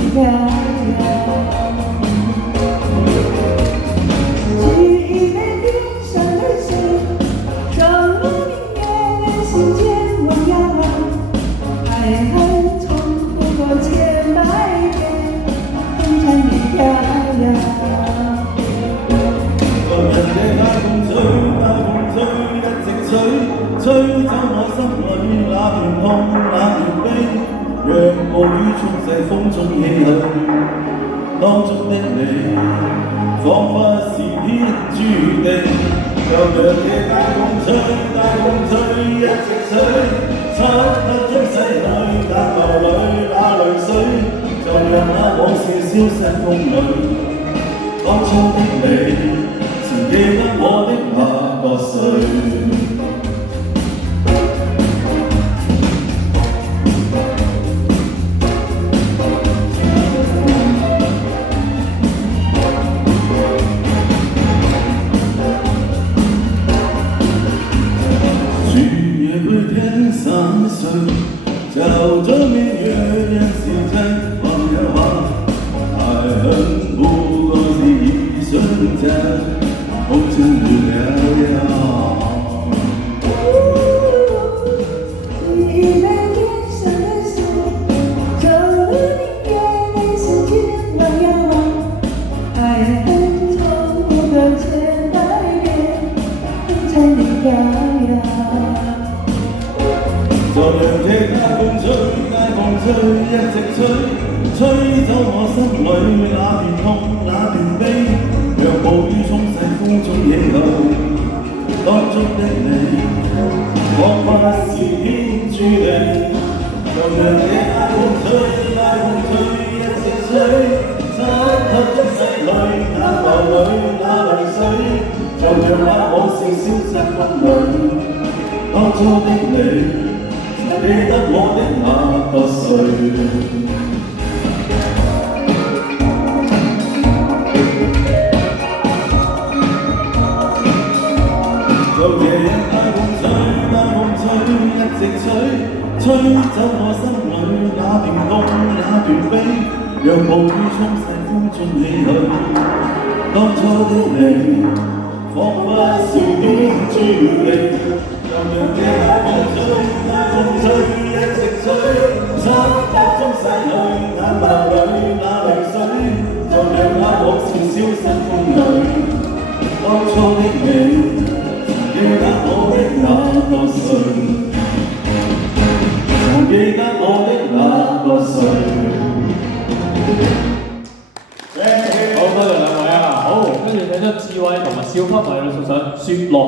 你漂亮。记忆被天上的星，走入明月的心间温柔。爱恨重复过千百遍，变成你漂亮。昨日這大風吹，大風吹，一直吹，吹走我心裏那段痛那段悲。若暴雨沖洗風中唏噓，當中的你，彷彿是天注定。就讓這大風吹，大風吹，一直吹，漆黑中洗去眼眸裏那淚水。就讓那往事消失風裏，當初的你。記得我的那個誰？樹葉會聽散碎，就像明月人是真朋友啊，愛恨不過是一瞬間。紅塵不了了。記憶被天上的星，走入明月的心間溫柔。愛恨重複過千百遍，變成你漂亮。就讓這大風吹，大風吹，一直吹，吹走我心裏那段痛那段悲。讓暴雨沖洗風中唏噓，當中的你，彷彿是天注定。就讓這大風吹，大風吹，一直吹，漆黑中洗去眼眸裏那淚水。就讓那往事消失風裏，當初的你，記得我的那個誰？就這樣大風吹，大風吹，一直吹，吹走我心裏那段痛那段悲。讓暴雨沖洗風中唏噓，當初的你，彷彿是天注定。就讓這大風吹，大風吹，一直吹，漆黑中洗去眼眸裏那淚水。就讓那往事消失風裏，當初的你。記得我的那個誰，曾記得我的那個誰。好，多謝兩位啊！好，跟住請咗智慧同埋少級為你送上雪落。